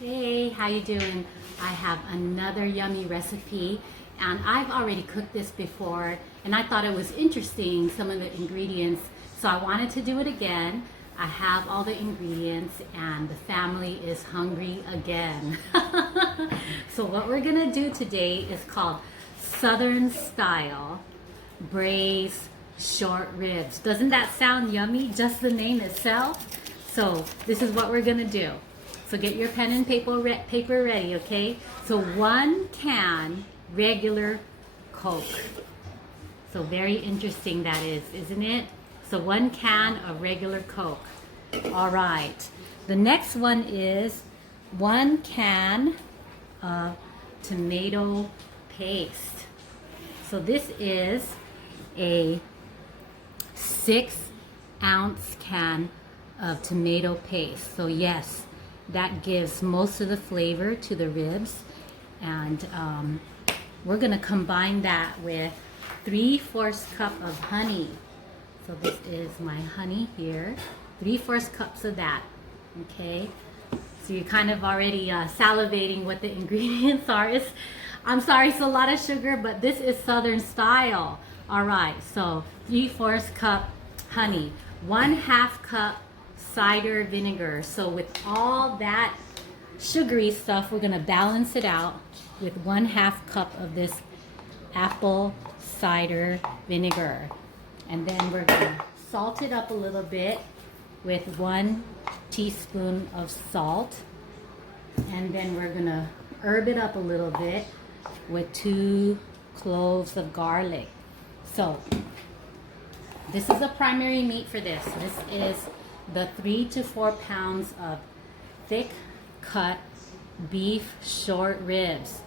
Hey, how you doing? I have another yummy recipe and I've already cooked this before and I thought it was interesting, some of the ingredients, so I wanted to do it again. I have all the ingredients and the family is hungry again. So what we're gonna do today is called Southern Style Braised Short Ribs. Doesn't that sound yummy, just the name itself? So this is what we're gonna do. So get your pen and paper ready, okay? So 1 can regular Coke. So very interesting that is, isn't it? So 1 can of regular Coke. All right. The next one is 1 can of tomato paste. So this is a 6 ounce can of tomato paste. So yes, that gives most of the flavor to the ribs, and we're gonna combine that with 3/4 cup of honey. So this is my honey here, 3/4 cups of that. Okay, so you're kind of already salivating what the ingredients are. I'm sorry, it's a lot of sugar, but this is Southern style. All right, so 3/4 cup honey, 1/2 cup cider vinegar. So with all that sugary stuff, we're gonna balance it out with 1/2 cup of this apple cider vinegar. And then we're gonna salt it up a little bit with 1 teaspoon of salt. And then we're gonna herb it up a little bit with 2 cloves of garlic. So this is the primary meat for this. This is the 3 to 4 pounds of thick cut beef short ribs.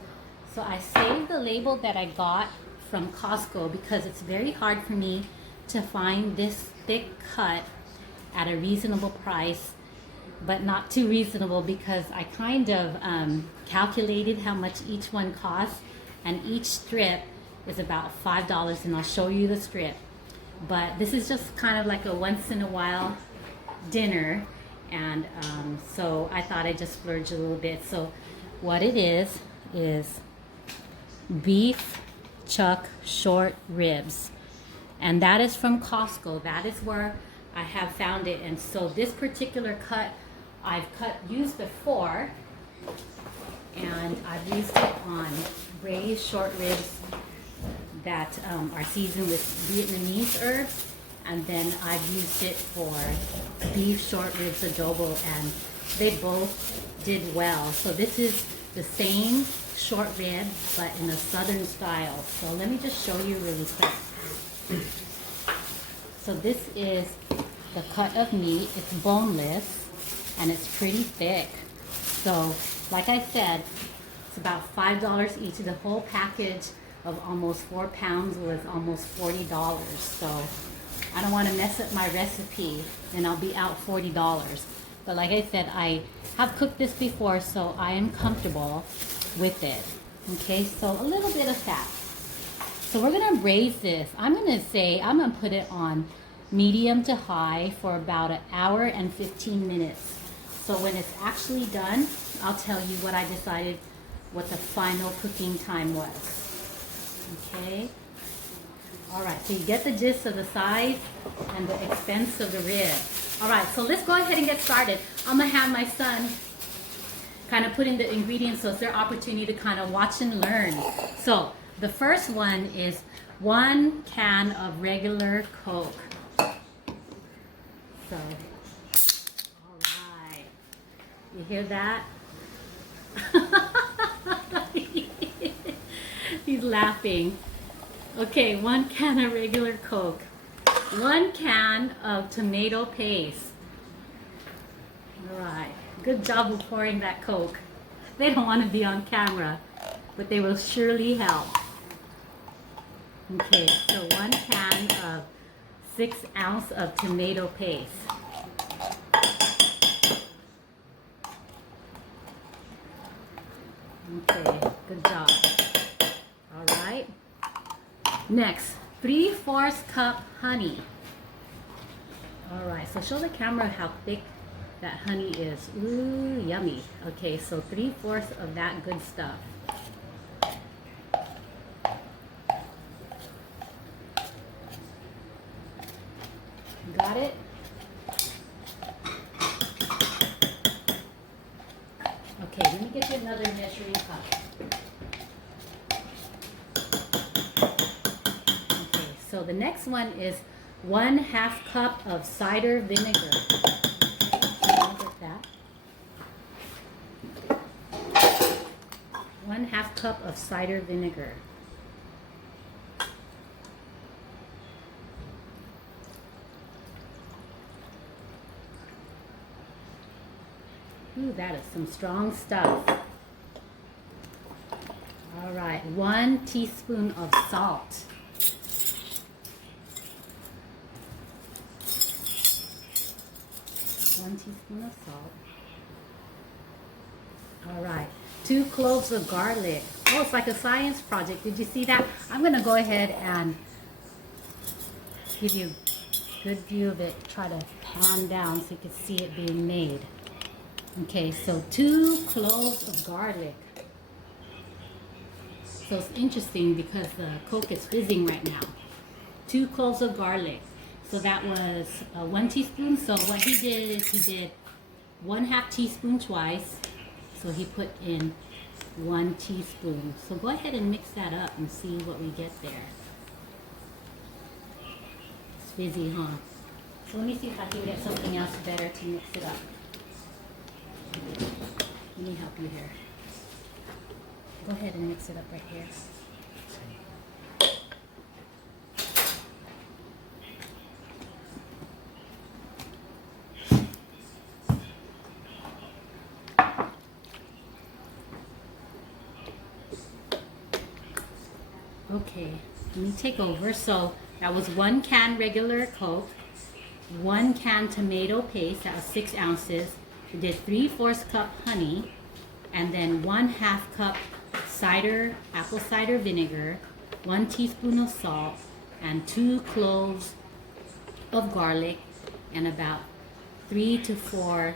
So I saved the label that I got from Costco because it's very hard for me to find this thick cut at a reasonable price, but not too reasonable because I kind of calculated how much each one costs, and each strip is about $5, and I'll show you the strip. But this is just kind of like a once in a while dinner, and so I thought I'd just splurge a little bit. So what it is beef chuck short ribs, and that is from Costco. That is where I have found it. And so this particular cut I've used before, and I've used it on braised short ribs that are seasoned with Vietnamese herbs, and then I've used it for beef short ribs adobo, and they both did well. So this is the same short rib, but in a southern style. So let me just show you really quick. So this is the cut of meat. It's boneless, and it's pretty thick. So like I said, it's about $5 each. The whole package of almost 4 pounds was almost $40. So I don't want to mess up my recipe and I'll be out $40. But like I said, I have cooked this before, so I am comfortable with it. Okay, so a little bit of fat. So we're gonna braise this. I'm gonna put it on medium to high for about 1 hour and 15 minutes. So when it's actually done, I'll tell you what I decided what the final cooking time was. Okay. All right, so you get the gist of the size and the expense of the rib. All right, so let's go ahead and get started. I'm gonna have my son kind of put in the ingredients so it's their opportunity to kind of watch and learn. So the first one is 1 can of regular Coke. So, all right, you hear that? He's laughing. Okay, 1 can of regular Coke, 1 can of tomato paste. All right, good job of pouring that Coke. They don't want to be on camera, but they will surely help. Okay, so 1 can of 6 ounce of tomato paste. Okay, good job. All right. Next, 3/4 cup honey. All right, so show the camera how thick That honey is, ooh, yummy. Okay, so 3/4 of that good stuff. Got it? Okay, let me get you another measuring cup. Okay, so the next one is 1/2 cup of cider vinegar. Get that. 1/2 cup of cider vinegar. Ooh, that is some strong stuff. All right, 1 teaspoon of salt. One teaspoon of salt. All right, 2 cloves of garlic. Oh, it's like a science project. Did you see that? I'm gonna go ahead and give you a good view of it. Try to pan down so you can see it being made. Okay, so 2 cloves of garlic. So it's interesting because the Coke is fizzing right now. 2 cloves of garlic. So that was 1 teaspoon. So what he did is he did 1/2 teaspoon twice. So he put in 1 teaspoon. So go ahead and mix that up and see what we get there. It's fizzy, huh? So let me see if I can get something else better to mix it up. Let me help you here. Go ahead and mix it up right here. Okay, let me take over. So that was 1 can regular Coke, 1 can tomato paste, that was 6 ounces. We did 3/4 cup honey, and then 1/2 cup apple cider vinegar, 1 teaspoon of salt, and 2 cloves of garlic, and about 3 to 4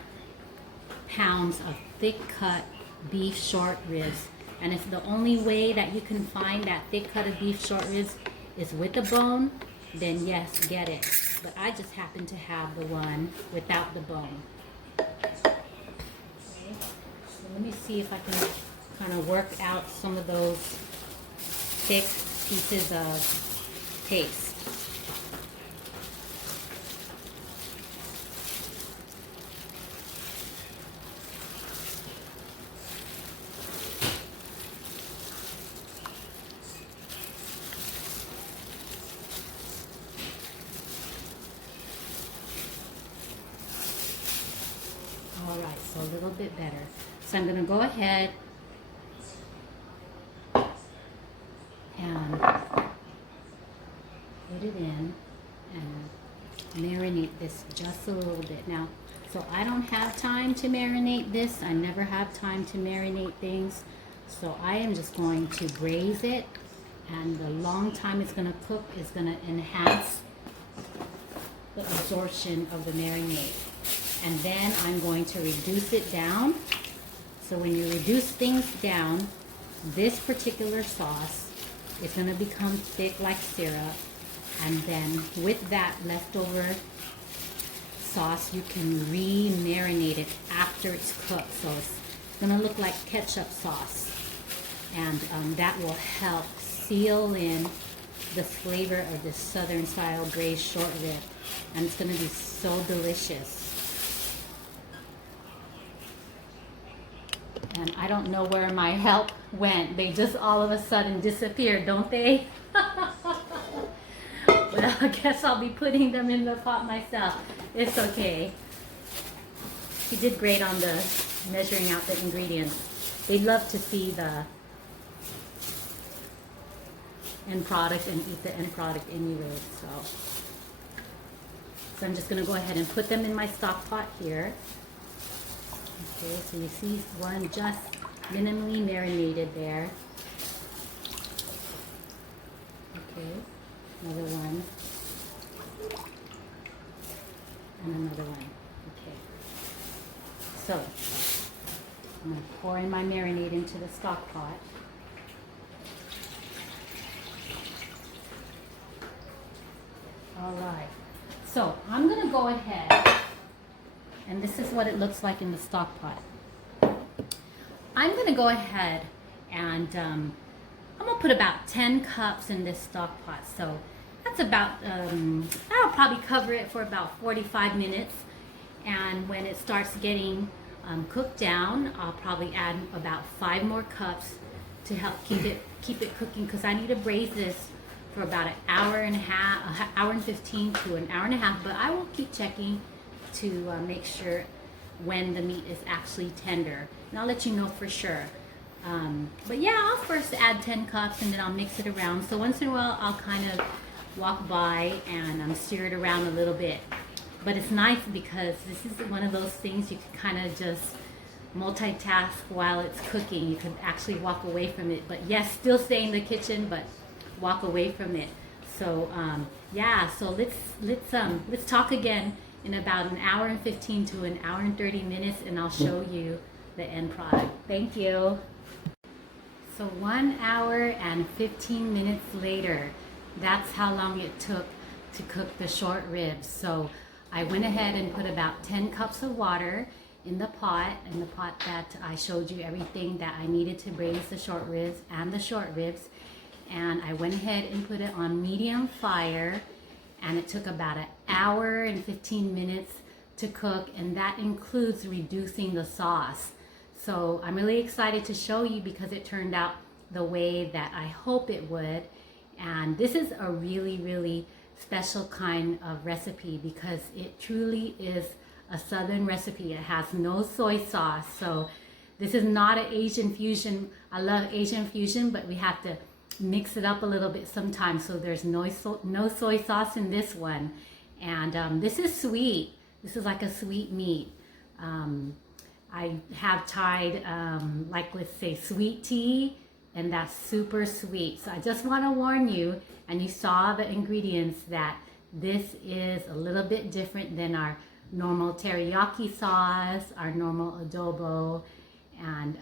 pounds of thick cut beef short ribs. And if the only way that you can find that thick cut of beef short ribs is with the bone, then yes, get it. But I just happen to have the one without the bone. Okay, so let me see if I can kind of work out some of those thick pieces of paste. All right, so a little bit better. So I'm going to go ahead and put it in and marinate this just a little bit. Now, so I don't have time to marinate this. I never have time to marinate things. So I am just going to braise it, and the long time it's going to cook is going to enhance the absorption of the marinade. And then I'm going to reduce it down. So when you reduce things down, this particular sauce is going to become thick like syrup. And then with that leftover sauce, you can re-marinate it after it's cooked. So it's going to look like ketchup sauce. And that will help seal in the flavor of this southern style braised short rib. And it's going to be so delicious. And I don't know where my help went. They just all of a sudden disappeared, don't they? Well, I guess I'll be putting them in the pot myself. It's okay. He did great on the measuring out the ingredients. They'd love to see the end product and eat the end product anyway. So I'm just going to go ahead and put them in my stock pot here. Okay, so you see one just minimally marinated there. Okay, another one. And another one. Okay. So I'm going to pour in my marinade into the stock pot. All right. So I'm going to go ahead, and this is what it looks like in the stock pot. I'm going to go ahead and I'm going to put about 10 cups in this stock pot. So that's about, I'll probably cover it for about 45 minutes. And when it starts getting cooked down, I'll probably add about 5 more cups to help keep it cooking, because I need to braise this for about an hour and a half, an hour and 15 to an hour and a half. But I will keep checking to make sure when the meat is actually tender, and I'll let you know for sure. But yeah, I'll first add 10 cups and then I'll mix it around. So once in a while I'll kind of walk by and stir it around a little bit. But it's nice because this is one of those things you can kind of just multitask while it's cooking. You could actually walk away from it, but yes, still stay in the kitchen, but walk away from it. So yeah, so let's talk again in about an hour and 15 to an hour and 30 minutes, and I'll show you the end product. Thank you. So 1 hour and 15 minutes later, that's how long it took to cook the short ribs. So I went ahead and put about 10 cups of water in the pot that I showed you everything that I needed to braise the short ribs and the short ribs. And I went ahead and put it on medium fire, and it took about an hour and 15 minutes to cook, and that includes reducing the sauce. So I'm really excited to show you because it turned out the way that I hope it would. And this is a really, really special kind of recipe because it truly is a Southern recipe. It has no soy sauce. So this is not an Asian fusion. I love Asian fusion, but we have to mix it up a little bit sometimes. So there's no soy sauce in this one. And this is sweet. This is like a sweet meat. I have tried, like let's say sweet tea, and that's super sweet. So I just want to warn you, and you saw the ingredients, that this is a little bit different than our normal teriyaki sauce, our normal adobo, and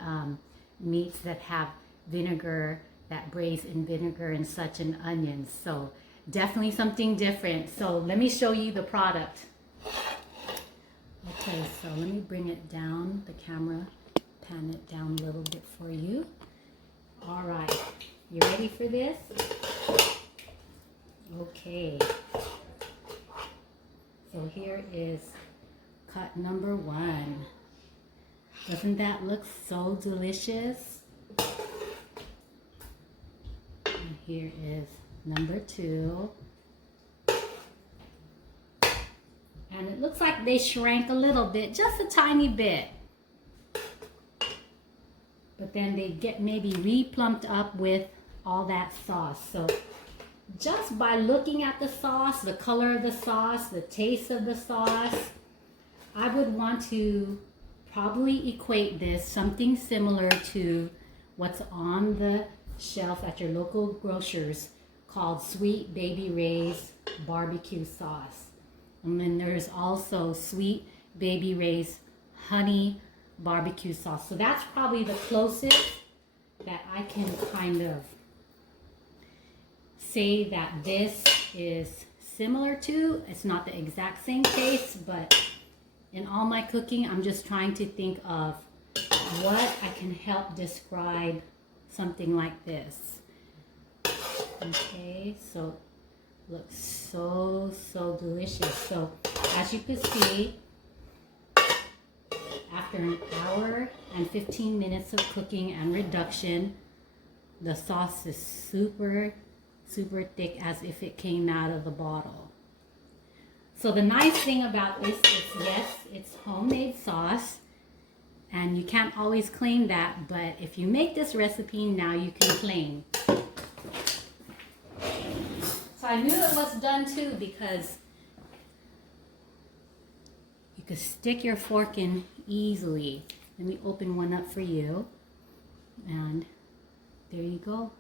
meats that have vinegar, that braise in vinegar and such, and onions. So definitely something different. So let me show you the product. Okay, so let me bring it down, the camera, pan it down a little bit for you. All right, you ready for this? Okay. So here is cut number 1. Doesn't that look so delicious? And here is number 2. And it looks like they shrank a little bit, just a tiny bit. But then they get maybe re-plumped up with all that sauce. So just by looking at the sauce, the color of the sauce, the taste of the sauce, I would want to probably equate this something similar to what's on the shelf at your local grocers called Sweet Baby Ray's barbecue sauce. And then there's also Sweet Baby Ray's honey barbecue sauce. So that's probably the closest that I can kind of say that this is similar to. It's not the exact same taste, but in all my cooking, I'm just trying to think of what I can help describe something like this. Okay, so looks so delicious. So as you can see, after an hour and 15 minutes of cooking and reduction, the sauce is super thick, as if it came out of the bottle. So the nice thing about this is, yes, it's homemade sauce, and you can't always claim that, but if you make this recipe now, you can claim. So I knew it was done too, because you could stick your fork in easily. Let me open one up for you, and there you go.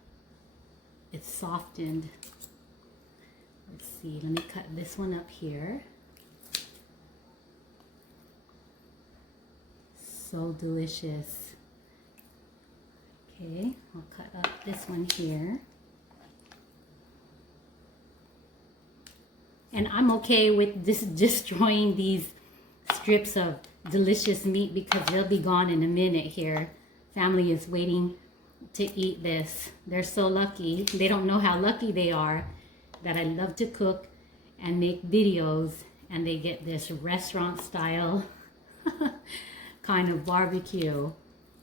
It's softened. Let's see, let me cut this one up here. So delicious. Okay, I'll cut up this one here. And I'm okay with this destroying these strips of delicious meat because they'll be gone in a minute here. Family is waiting to eat this. They're so lucky. They don't know how lucky they are that I love to cook and make videos, and they get this restaurant style kind of barbecue,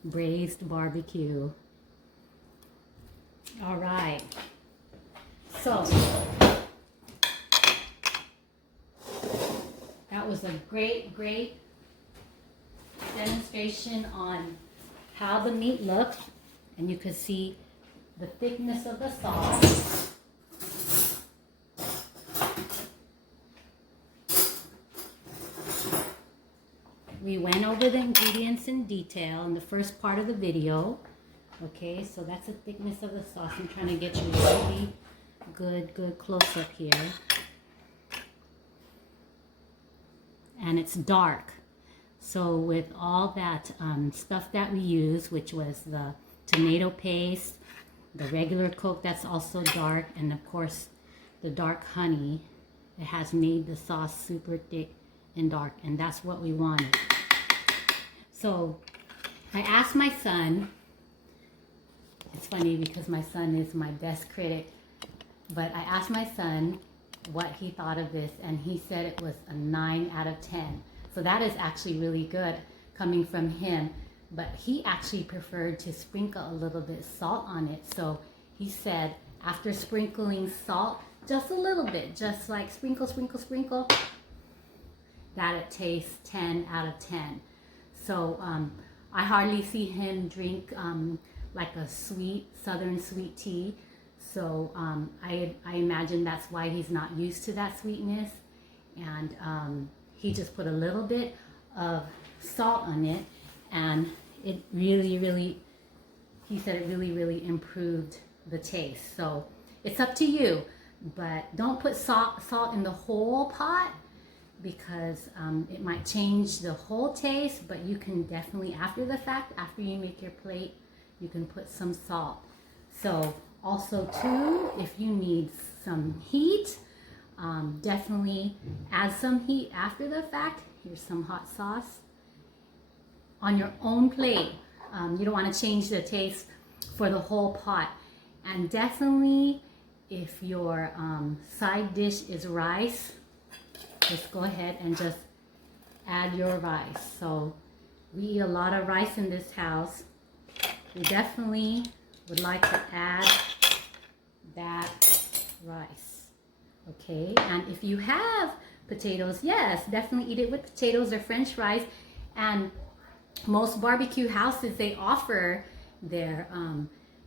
braised barbecue. All right. So that was a great demonstration on how the meat looked, and you could see the thickness of the sauce. We went over the ingredients in detail in the first part of the video. Okay, so that's the thickness of the sauce. I'm trying to get you really good close up here. And it's dark. So with all that stuff that we use, which was the tomato paste, the regular Coke that's also dark, and of course the dark honey, it has made the sauce super thick and dark, and that's what we wanted. So I asked my son, it's funny because my son is my best critic, but I asked my son what he thought of this, and he said it was a 9 out of 10. So that is actually really good coming from him, but he actually preferred to sprinkle a little bit salt on it. So he said after sprinkling salt, just a little bit, just like sprinkle, that it tastes 10 out of 10. So I hardly see him drink like a sweet, southern sweet tea. So I imagine that's why he's not used to that sweetness. And he just put a little bit of salt on it, and it really, he said it really improved the taste. So it's up to you, but don't put salt in the whole pot because it might change the whole taste, but you can definitely, after the fact, after you make your plate, you can put some salt. So also too, if you need some heat, definitely add some heat after the fact. Here's some hot sauce on your own plate. You don't want to change the taste for the whole pot. And definitely, if your side dish is rice, just go ahead and just add your rice. So we eat a lot of rice in this house. We definitely would like to add that rice. Okay, and if you have potatoes, yes, definitely eat it with potatoes or French fries. And most barbecue houses, they offer their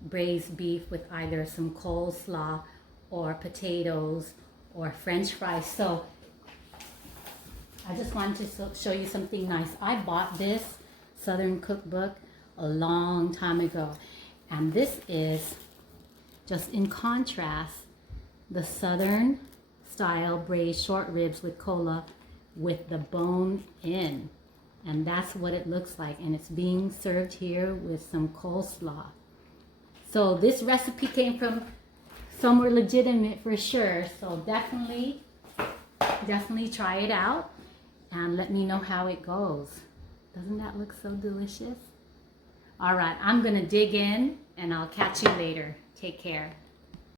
braised beef with either some coleslaw or potatoes or French fries. So I just wanted to show you something nice. I bought this Southern Cookbook a long time ago, and this is just in contrast, the Southern style braised short ribs with cola with the bone in, and that's what it looks like, and it's being served here with some coleslaw. So this recipe came from somewhere legitimate for sure, so definitely try it out and let me know how it goes. Doesn't that look so delicious? All right, I'm gonna dig in and I'll catch you later. Take care.